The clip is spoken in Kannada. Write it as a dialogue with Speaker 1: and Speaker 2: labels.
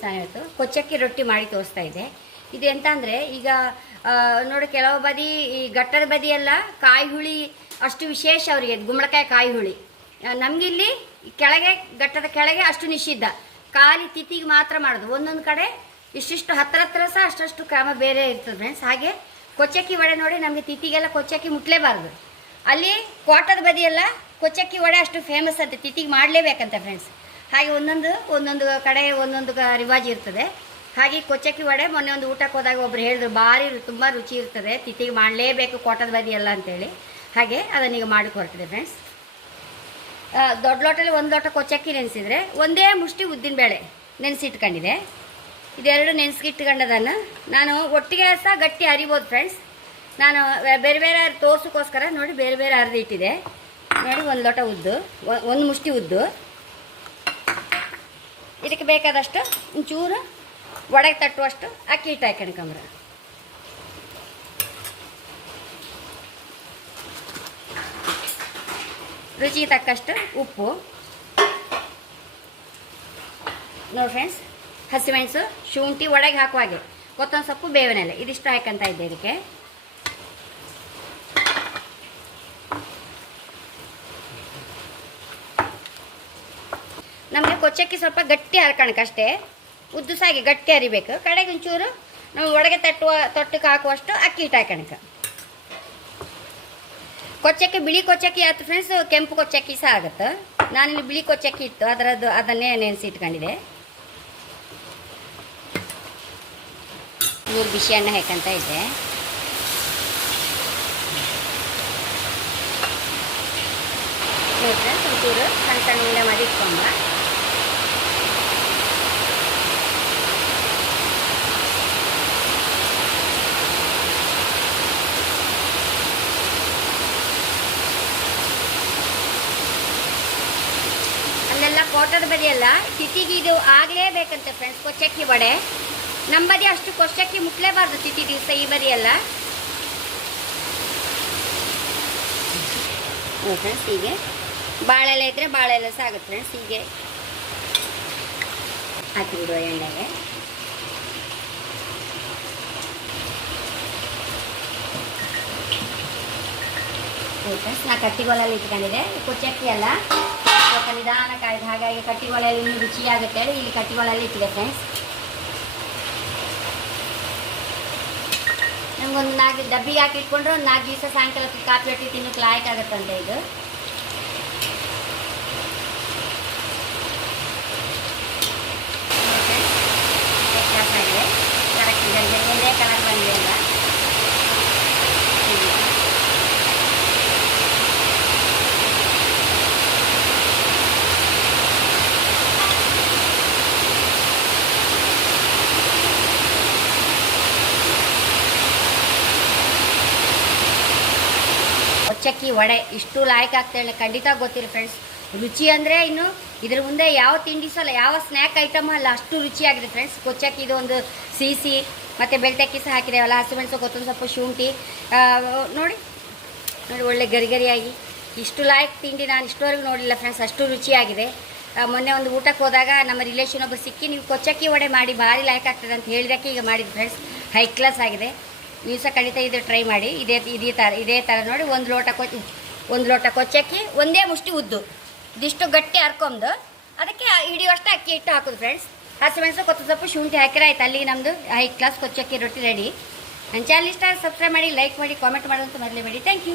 Speaker 1: ಫ್ರೆಂಡ್ಸ್ ನಾನು ಕೊಚ್ಚಕ್ಕಿ ರೊಟ್ಟಿ ಮಾಡಿ ತೋರಿಸ್ತಾ ಇದ್ದೆ ಇದು ಎಂತ ಅಂದರೆ ಈಗ ನೋಡಿ ಕೆಲವು ಬದಿ, ಈ ಗಟ್ಟದ ಬದಿಯೆಲ್ಲ ಕಾಯಿ ಹುಳಿ ಅಷ್ಟು ವಿಶೇಷ ಅವರಿಗೆ ಗುಂಬಳಕಾಯಿ ಕಾಯಿ ಹುಳಿ. ನಮಗಿಲ್ಲಿ ಕೆಳಗೆ, ಗಟ್ಟದ ಕೆಳಗೆ ಅಷ್ಟು ನಿಷಿದ್ಧ. ಖಾಲಿ ತಿಥಿಗೆ ಮಾತ್ರ ಮಾಡೋದು. ಒಂದೊಂದು ಕಡೆ ಇಷ್ಟಿಷ್ಟು ಹತ್ರ ಹತ್ರ ಸಹ ಅಷ್ಟಷ್ಟು ಕ್ರಮ ಬೇರೆ ಇರ್ತದೆ ಫ್ರೆಂಡ್ಸ್ ಹಾಗೆ ಕೊಚ್ಚಕ್ಕಿ ವಡೆ ನೋಡಿ, ನಮಗೆ ತಿಥಿಗೆಲ್ಲ ಕೊಚ್ಚಕ್ಕಿ ಮುಟ್ಲೇಬಾರ್ದು. ಅಲ್ಲಿ ಕೋಟದ ಬದಿಯೆಲ್ಲ ಕೊಚ್ಚಕ್ಕಿ ವಡೆ ಅಷ್ಟು ಫೇಮಸ್ ಅಂತೆ, ತಿಥಿಗೆ ಮಾಡಲೇಬೇಕಂತೆ ಫ್ರೆಂಡ್ಸ್ ಹಾಗೆ ಒಂದೊಂದು ಒಂದೊಂದು ಕಡೆ ಒಂದೊಂದು ರಿವಾಜ್ ಇರ್ತದೆ. ಹಾಗೆ ಕೊಚ್ಚಕ್ಕಿ ವಡೆ ಮೊನ್ನೆ ಒಂದು ಊಟಕ್ಕೆ ಹೋದಾಗ ಒಬ್ರು ಹೇಳಿದ್ರು, ಭಾರಿ ತುಂಬ ರುಚಿ ಇರ್ತದೆ. ತಿಥಿಗೆ ಮಾಡಲೇಬೇಕು ಕೋಟದ ಬದಿ ಅಂತೇಳಿ. ಹಾಗೆ ಅದನ್ನೀಗ ಈಗ ಹೊರಟಿದೆ ಫ್ರೆಂಡ್ಸ್ ದೊಡ್ಡ ಲೋಟಲ್ಲಿ ಒಂದು ಲೋಟ ಕೊಚ್ಚಕ್ಕಿ ನೆನೆಸಿದ್ರೆ ಒಂದೇ ಮುಷ್ಟಿ ಉದ್ದಿನಬೇಳೆ ನೆನೆಸಿಟ್ಕೊಂಡಿದೆ. ಇದೆರಡು ನೆನೆಸಿಟ್ಕೊಂಡದನ್ನು ನಾನು ಒಟ್ಟಿಗೆ ಸಹ ಗಟ್ಟಿ ಹರಿಬೋದು ಫ್ರೆಂಡ್ಸ್ ನಾನು ಬೇರೆ ಬೇರೆ ತೋರ್ಸೋಕ್ಕೋಸ್ಕರ ನೋಡಿ ಬೇರೆ ಬೇರೆ ಹರಿದಿಟ್ಟಿದೆ. ನೋಡಿ ಒಂದು ಲೋಟ ಉದ್ದು ಒಂದು ಮುಷ್ಟಿ ಉದ್ದು. ಇದಕ್ಕೆ ಬೇಕಾದಷ್ಟು ಒಂಚೂರು ಒಡೆಗೆ ತಟ್ಟುವಷ್ಟು ಅಕ್ಕಿ ಹಿಟ್ಟು ಹಾಕ್ಯಣ್ಕಂಬ್ರ ರುಚಿಗೆ ತಕ್ಕಷ್ಟು ಉಪ್ಪು. ನೋಡಿ ಫ್ರೆಂಡ್ಸ್ ಹಸಿಮೆಣಸು ಶುಂಠಿ ಒಡೆಗೆ ಹಾಕುವಾಗೆ ಕೊತ್ತಂಬರಿ ಸೊಪ್ಪು ಬೇವಿನೆಲೆ. ಇದಿಷ್ಟು ಹಾಕಂತ ಇದ್ದೆ ಇದಕ್ಕೆ. ನಮಗೆ ಕೊಚ್ಚಕ್ಕಿ ಸ್ವಲ್ಪ ಗಟ್ಟಿ ಹರ್ಕಣಕ್ಕೆ ಅಷ್ಟೇ. ಉದ್ದು ಸಾಗಿ ಗಟ್ಟಿ ಹರಿಬೇಕು ಕಡೆಗೆ ಒಂಚೂರು ನಾವು ಒಳಗೆ ತಟ್ಟುವ, ತೊಟ್ಟಕ್ಕೆ ಹಾಕುವಷ್ಟು ಅಕ್ಕಿ ಹಿಟ್ಟು ಹಾಕಣಕ್ಕೆ. ಕೊಚ್ಚಕ್ಕಿ, ಬಿಳಿ ಕೊಚ್ಚಕ್ಕಿ ಆಯ್ತು ಫ್ರೆಂಡ್ಸ್ ಕೆಂಪು ಕೊಚ್ಚಕ್ಕಿ ಸಹ ಆಗುತ್ತೆ. ನಾನಿಲ್ಲಿ ಬಿಳಿ ಕೊಚ್ಚಕ್ಕಿ ಇತ್ತು ಅದರದ್ದು, ಅದನ್ನೇ ನೆನೆಸಿ ಇಟ್ಕೊಂಡಿದೆ. ಮೂರು ಬಿಸಿ ಅನ್ನ ಹಾಕಂತ ಫ್ರೆಂಡ್ಸ್ ಒಂಚೂರು ಸಣ್ಣ ಸಣ್ಣ ಮಾಡಿ ಇಟ್ಕೊಂಬ ಕೋಟದ ಬದಿಯಲ್ಲ ತಿಥಿಗೆ ಇದು ಆಗಲೇಬೇಕಂತೆ ಫ್ರೆಂಡ್ಸ್ ಕೊಚ್ಚಕ್ಕಿ ವಡೆ ನಮ್ಮ ಬದಿ ಅಷ್ಟು ಕೊಚ್ಚಕ್ಕಿ ಮುಟ್ಲೇಬಾರ್ದು ತಿಥಿ ದಿವಸ ಈ ಬದಿಯಲ್ಲ ಫ್ರೆಂಡ್ಸ್ ಹೀಗೆ. ಬಾಳೆಲೆ ಇದ್ರೆ ಬಾಳೆಲೆ ಸಾಗುತ್ತೆ ಫ್ರೆಂಡ್ಸ್ ಹೀಗೆ. ಹಾಕಿಬಿಡುವ ಎಣ್ಣೆಗೆ ಫ್ರೆಂಡ್ಸ್ ನಾ ಕಟ್ಟಿಗೋಲಲ್ಲಿ ಇಟ್ಕೊಂಡಿದ್ದೆ ಕೊಚ್ಚಕ್ಕಿ ಅಲ್ಲ. ಸ್ವಲ್ಪ ನಿಧಾನ ಕಾಯ್ದು ಹಾಗಾಗಿ ಕಟ್ಟಿಗೊಳಲ್ಲಿ ಇನ್ನೂ ರುಚಿಯಾಗುತ್ತೆ ಹೇಳಿ ಇಲ್ಲಿ ಕಟ್ಟಿಗೊಳಲ್ಲಿ ಇಟ್ಟಿದೆ ಫ್ರೆಂಡ್ಸ್ ನಮಗೊಂದು ನಾಲ್ಕು ಡಬ್ಬಿಗೆ ಹಾಕಿ ಇಟ್ಕೊಂಡ್ರೆ, ಒಂದು ನಾಲ್ಕು ದಿವಸ ಸಾಯಂಕಾಲ ಕಾಫಿ ರೊಟ್ಟಿ ತಿನ್ನೋಕೆ ಆಗುತ್ತಂತೆ ಇದು. ಕರೆಕ್ಟ್ ಒಂದೇ ಕಲರ್ ಬಂದಿದೆ ಅಲ್ಲ ಹೀಗೆ. ಕೊಚ್ಚಕ್ಕಿ ವಡೆ. ಇಷ್ಟು ಲಾಯ್ಕ್ ಆಗ್ತಾಳೆ ಖಂಡಿತ ಗೊತ್ತಿಲ್ಲ ಫ್ರೆಂಡ್ಸ್ ರುಚಿ ಅಂದರೆ ಇನ್ನು ಇದ್ರ ಮುಂದೆ ಯಾವ ತಿಂಡಿ ಅಲ್ಲ ಯಾವ ಸ್ನ್ಯಾಕ್ ಐಟಮ್ ಅಲ್ಲ, ಅಷ್ಟು ರುಚಿಯಾಗಿದೆ ಫ್ರೆಂಡ್ಸ್ ಕೊಚ್ಚಕ್ಕಿ ಇದು ಒಂದು ಸಿಹಿ ಮತ್ತು ಬೆಳ್ತಕ್ಕಿ ಸಹ ಹಾಕಿದ್ದೇವಲ್ಲ ಹಸಿಮೆಣಸು ಗೊತ್ತೊಂದು ಸ್ವಲ್ಪ ಶುಂಠಿ. ನೋಡಿ ನೋಡಿ ಒಳ್ಳೆ ಗರಿಗರಿಯಾಗಿ ಇಷ್ಟು ಲಾಯಕ್ ತಿಂಡಿ ನಾನು ಇಷ್ಟವರೆಗೂ ನೋಡಿಲ್ಲ ಫ್ರೆಂಡ್ಸ್ ಅಷ್ಟು ರುಚಿಯಾಗಿದೆ. ಮೊನ್ನೆ ಒಂದು ಊಟಕ್ಕೆ ಹೋದಾಗ ನಮ್ಮ ರಿಲೇಷನ್ ಒಬ್ಬರು ಸಿಕ್ಕಿ, ನೀವು ಕೊಚ್ಚಕ್ಕಿ ವಡೆ ಮಾಡಿ, ಭಾರಿ ಲಾಯ್ಕ್ ಆಗ್ತದೆ ಅಂತ ಹೇಳಿದಕ್ಕೆ ಈಗ ಮಾಡಿದ್ದು ಫ್ರೆಂಡ್ಸ್ ಹೈ ಕ್ಲಾಸ್ ಆಗಿದೆ. ನೀವು ಸಹ ಖಂಡಿತ ಇದು ಟ್ರೈ ಮಾಡಿ, ಇದೇ ಇದೇ ಥರ ಇದೇ ಥರ ನೋಡಿ ಒಂದು ಲೋಟ ಕೊ ಒಂದು ಲೋಟ ಕೊಚ್ಚಕ್ಕಿ, ಒಂದೇ ಮುಷ್ಟಿ ಉದ್ದು, ಇದಿಷ್ಟು ಗಟ್ಟಿ ಹರ್ಕೊಂಡು ಅದಕ್ಕೆ ಹಿಡಿಯುವಷ್ಟು ಅಕ್ಕಿ ಹಿಟ್ಟು ಹಾಕೋದು ಫ್ರೆಂಡ್ಸ್ ಹಸಿಮೆಣಸು ಕೊತ್ತ ಸೊಪ್ಪು, ಶುಂಠಿ ಹಾಕಿರ, ಆಯ್ತು? ಅಲ್ಲಿ ನಮ್ಮದು ಹೈ ಕ್ಲಾಸ್ ಕೊಚ್ಚಕ್ಕಿ ರೊಟ್ಟಿ ರೆಡಿ ನನ್ನ ಚಾನಲ್ ಇಷ್ಟ ಸಬ್ಸ್ಕ್ರೈಬ್ ಮಾಡಿ ಲೈಕ್ ಮಾಡಿ ಕಾಮೆಂಟ್ ಮಾಡುವಂತ ಮೊದಲೇ ಮಾಡಿ. Thank you